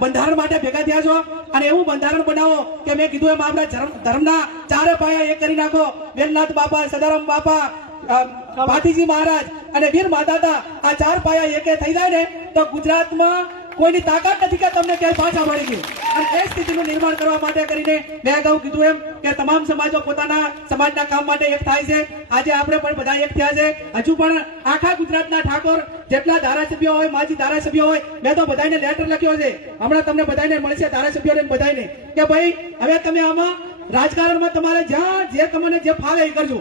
બંધારણ માટે ભેગા થયા છો અને એવું બંધારણ બનાવો કે મેં કીધું એમ આપણા ધર્મના ચારે પાયા એક કરી નાખો. વેલનાથ બાપા, સદારામ બાપા, ભાતીજી મહારાજ અને વીર માતાતા, આ ચાર પાયા એકે થઈ જાય ને તો ગુજરાતમાં કોઈની તાકાત નથી કે તમને ક્યાંય પાછા મળી ગયું. અને એ સ્થિતિનું નિર્માણ કરવા માટે કરીને મેં અગાઉ કીધું એમ કે તમામ સમાજો પોતાના સમાજના કામ માટે એક થાય છે. આજે આપણે પણ બધા એક થયા છે. હજુ પણ આખા ગુજરાતના ઠાકોર જેટલા ધારાસભ્યો હોય, માજી ધારાસભ્યો હોય, મેં તો બધાને લેટર લખ્યો છે. હમણાં તમને બધાને મળશે, ધારાસભ્યોને બધાને, કે ભાઈ હવે તમે આમાં રાજકારણમાં તમારે જ્યાં જે તમને જે ફાવે એ કરજો,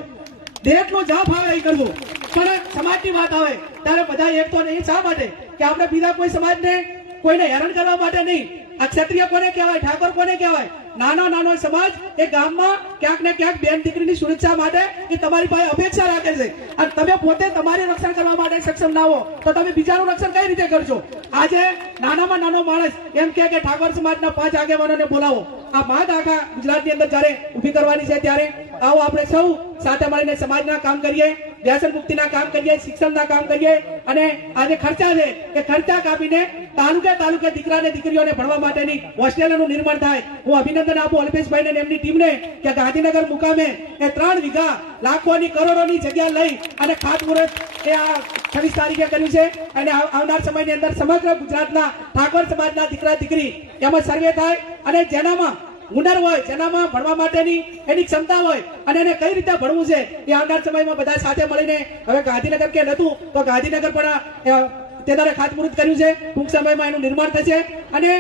જેટલું જ્યાં ફાવે એ કરજો, પણ સમાજની વાત આવે ત્યારે બધા એક તો નહીં. શા માટે? કે આપણે બીજા કોઈ સમાજને કોઈને હેરાન કરવા માટે નહીં. આ ક્ષત્રિય કોને કહેવાય, ઠાકોર કોને કહેવાય? નાનો સમાજ એ ગામમાં ક્યાંક ને ક્યાંક બેન દીકરીની સુરક્ષા માટે એ તમારી પાસે અપેક્ષા રાખે છે. અને તમે પોતે તમારી રક્ષણ કરવા માટે સક્ષમ ના હો તો તમે બીજાનું રક્ષણ કઈ રીતે કરશો? આજે નાનામાં નાનો માણસ એમ કે ઠાકોર સમાજના 5 આગેવાનોને બોલાવો. આ વાત આખા ગુજરાતની અંદર જયારે ઉભી કરવાની છે ત્યારે આવો આપણે સૌ સાથે મળીને સમાજના કામ કરીએ, વ્યસન મુક્તિના કામ કરીએ, શિક્ષણના કામ કરીએ. અને આજે ખર્ચા છે એ ખર્ચા કાપીને તાલુકે દીકરાને દીકરીઓને ભણવા માટેની હોસ્ટેલોનું નિર્માણ થાય. હું અભિનંદન આપું અલ્પેશભાઈને અને એમની ટીમને કે ગાંધીનગર મુકામે એ 3 વીઘા લાખોની કરોડોની જગ્યા લઈ અને ખાતમુહૂર્ત એ આ 26 તારીખે કર્યું છે. અને આવનાર સમયની અંદર સમગ્ર ગુજરાતના ઠાકોર સમાજના દીકરા દીકરી એમાં સર્વે થાય અને જેનામાં હુનર હોય, જેનામાં ભણવા માટેની એની ક્ષમતા હોય અને એને કઈ રીતે ભણવું છે એ આવનાર સમયમાં બધા સાથે મળીને, હવે ગાંધીનગર કે નતું તો ગાંધીનગર પણ તેદારે ખાતમુહૂર્ત કર્યું છે. ટૂંક સમયમાં એનું નિર્માણ થશે અને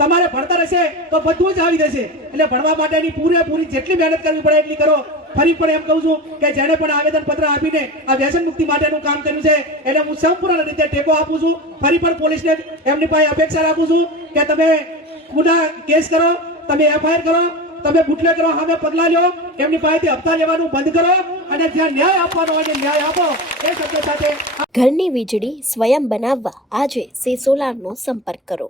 તમારે ભણતર હશે તો બધું જ આવી જશે. એટલે ભણવા માટેની પૂરેપૂરી જેટલી મહેનત કરવી પડે એટલી કરો. ફરી પણ એમ કહું છું કે જેને પણ આવેદન પત્ર આપીને આ વ્યસન મુક્તિ માટેનું કામ કર્યું છે એને હું સંપૂર્ણ રીતે ટેકો આપું છું. ફરી પણ પોલીસને એમની પાસે અપેક્ષા રાખું છું કે તમે ગુના કેસ કરો, તમે એફઆઈઆર કરો, તમે બુટલે કરો, સામે પગલા લ્યો, એમની પાસેથી હપ્તા લેવાનું બંધ કરો અને જ્યાં ન્યાય આપવાનો હોય ન્યાય આપો. એ શબ્દ સાથે ઘરની વીજળી સ્વયં બનાવવા આજે સે સોલારનો સંપર્ક કરો.